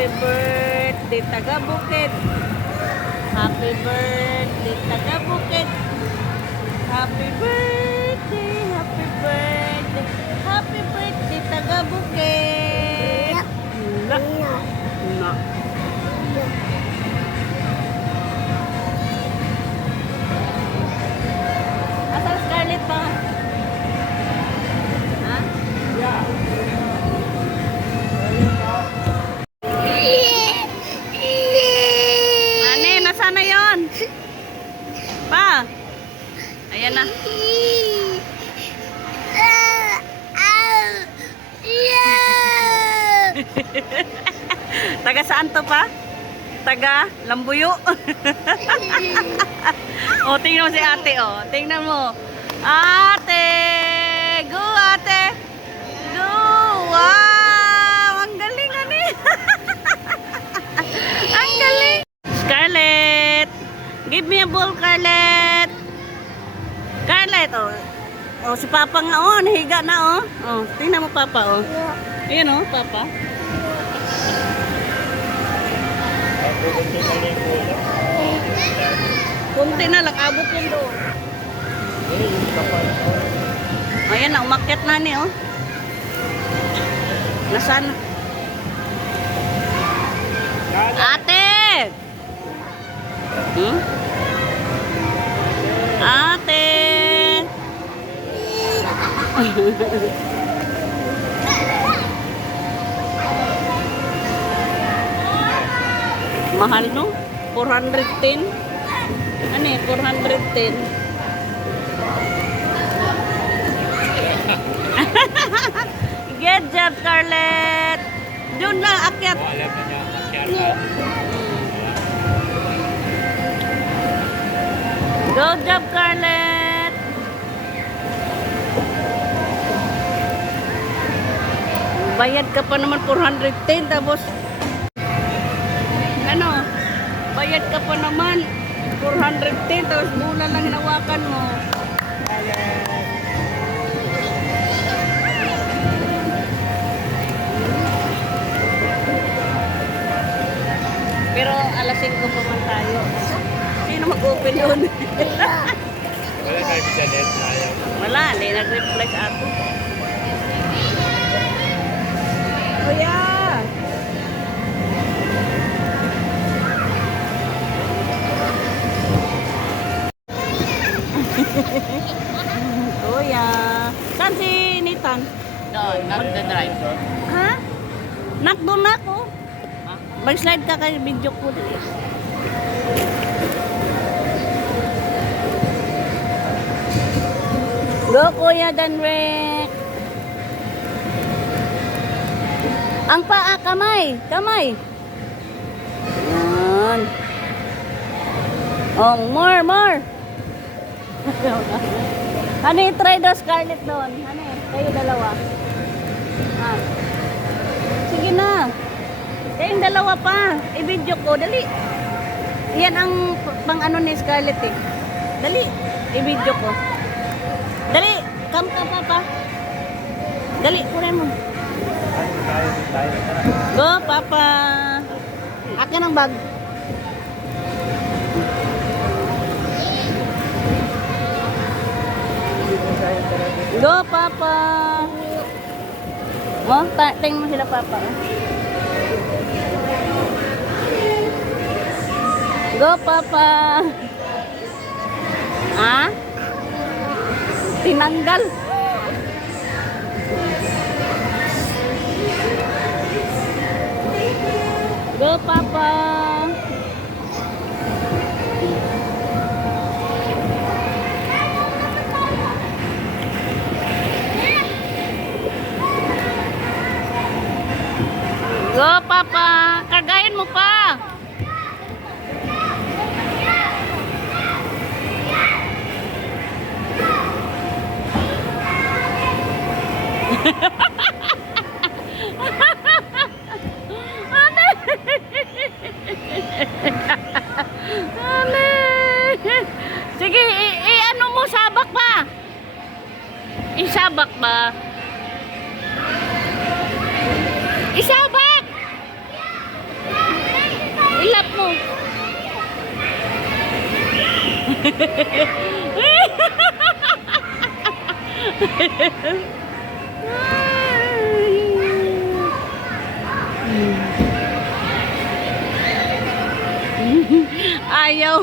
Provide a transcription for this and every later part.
Happy birthday, taga-Bukid. Happy birthday, taga-Bukid. Happy birthday, happy birthday. Happy birthday, taga-Bukid. Na. Na. Asan Scarlett ba? Ha? Ane, nasaan na yun? Pa? Ayan na. Taga saan to pa? Taga Lambuyo. O, tingnan mo si ate, o. Tingnan mo. Ate! Go, ate! Go! Wow! Ang galing, ani! Ang galing! Scarlett! Give me a ball, Scarlett! Scarlett, o. O, si Papa nga, o. Nahiga na, o. O, tingnan mo, Papa, o. Ayan, o, Papa. Kunti na lang, abot yun doon. Ayan na, umakyat na ni, oh. Nasaan? Ate! Hmm? Ate! Mahal, no? 410. Ano eh, 410. Good job, Scarlett. Doon na, akyat. Good job, Scarlett. Bayad ka pa naman 410, tapos ano, bayad ka pa naman 410, tapos mula lang hinawakan mo. Pero alas 5 pa man tayo. Sino mag-open yun? Wala tayo sa net. Wala, hindi nag-reply sa ato. Kuya! Kuya! Saan si Nathan? Doon, nag-drive. Ha? Doon na ako. Mag-slide ka kay video ko. Go, Kuya Danrek. Ang paa, kamay. Kamay. Yan. Oh, more. Ano try daw Scarlett doon? Ano kayo dalawa? Ah. Sige na. Kayong dalawa pa. I-video ko. Dali. Yan ang pang ano ni Scarlett eh. Dali. I-video ko. Dali. Come ka, Papa. Dali. Kunin mo. Go, Papa. Akin ang bag. Go, Papa. Oh, tingnan mo sila, Papa. Go, Papa. Ha? Tinanggal. Go, Papa. Go, Papa. Kagayin mo pa. Sige, ano mo, sabak pa. Isabak ba? Isabak! Ilap mo. Ayaw.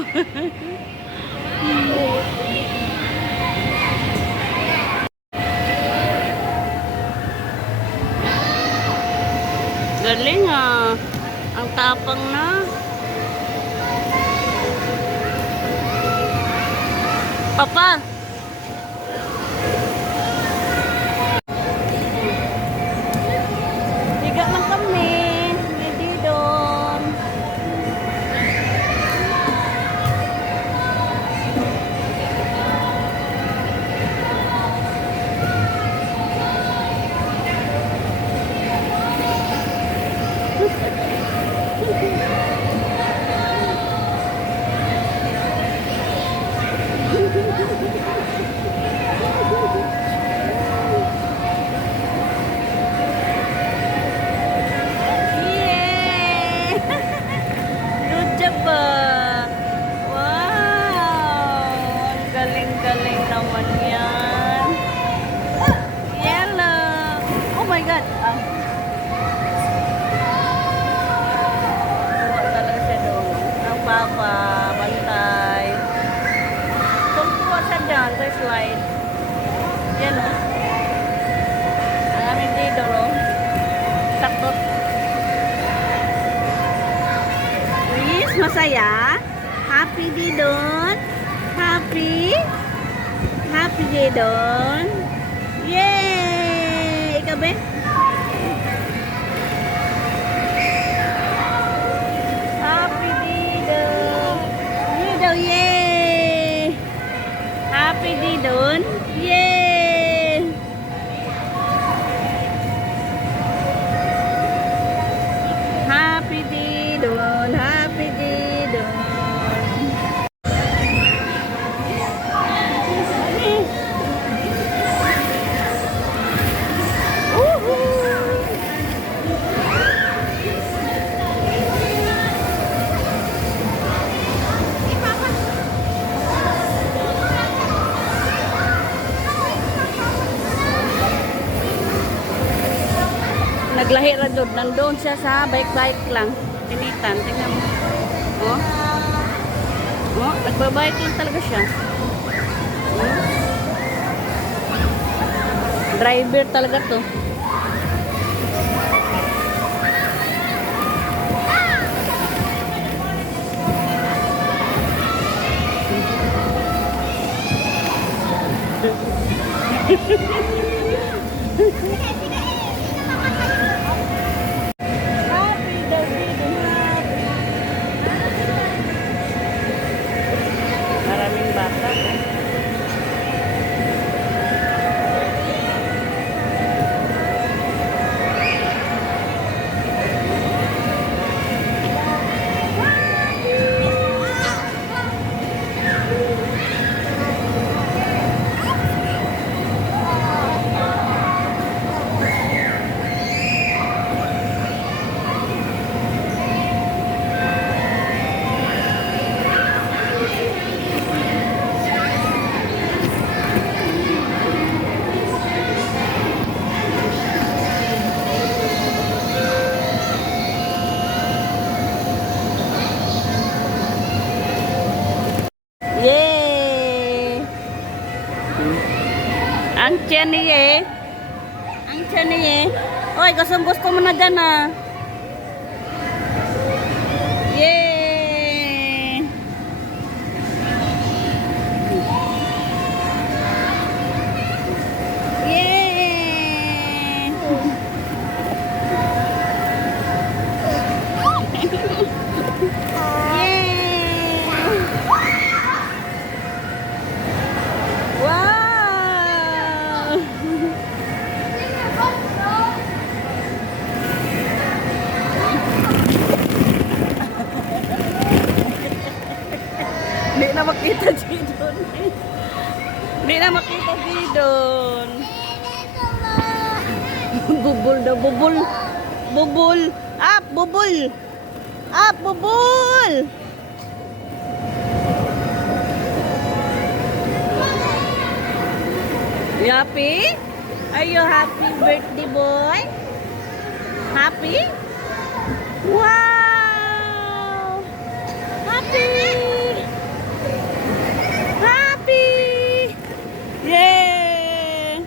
Galing ah. Ang tapang na. Papa. Higa lang kami. Hindi doon. Yay! Good job ba? Wow! Ang galing-galing naman yan. Yellow! Oh my God! Kuha talaga siya doon. Ang papa, bantay. Kung kuha siya dyan, sa slide. Yan o. Ang aming dito o. Saktot. Please, masaya? Happy Didon? Happy? Happy Didon? Yay! Ikaw ba? Happy Didon! Didon, yay! Happy Didon? Yay! Happy Didon! Happy Didon! Naglahi ra doon. Nandoon siya sa bike-bike lang. Tinitan. Tingnan mo. Oh. Oh, nagbabike lang talaga siya. Oh. Driver talaga to. Happy daw dito, happy. Maraming bata. Yay! Ang tiyan niya eh. Ang tiyan niya eh. Oy, gusto mo na dyan ah. Yay! Yay! Wow! Hindi na makita dito. Hindi na makita dito. Bubul daw, bubul. Bubul. Ah, bubul. Up, bubul! You happy? Are you happy, birthday boy? Happy? Wow! Happy! Happy! Yay!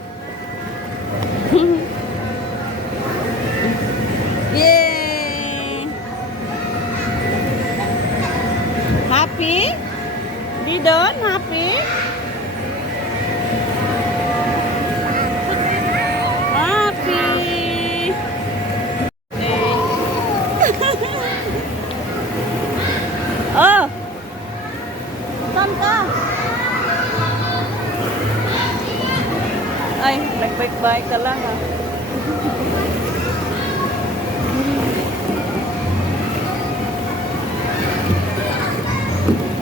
Yay! Happy? Didon, happy? Happy! Oh! Saan ka? Ay, nagbike-bike ka lang ah.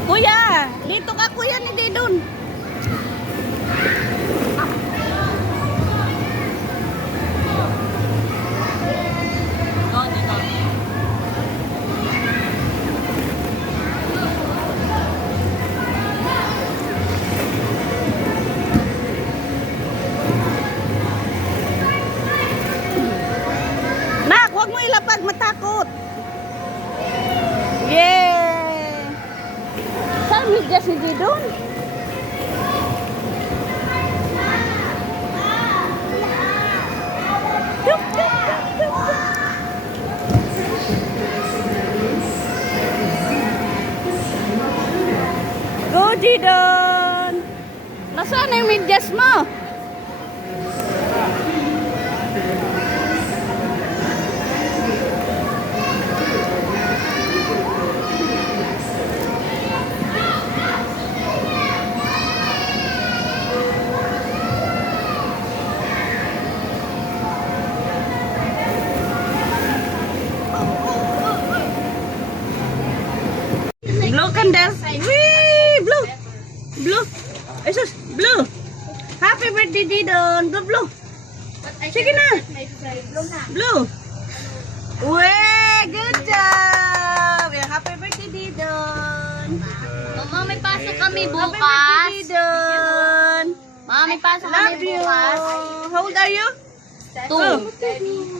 Kuya! Dito ka kuya ni Didon. Nak, huwag mo ilapag, matakot. Yay! Saan medyas ni Didon? Dup, dup, dup, dup, dup. Go, Didon! Nasaan na yung medyas mo? Blue candles. Wee! Blue! Blue! Ay sus! Blue! Happy birthday, Didon! Go, Blue! Sige na! Blue! Wee! Good job! Yeah, happy birthday, Didon! Mama, may pasok kami Happy bukas. birthday, Didon! Mama, may pasok Love kami you! bukas. How old are you? 2.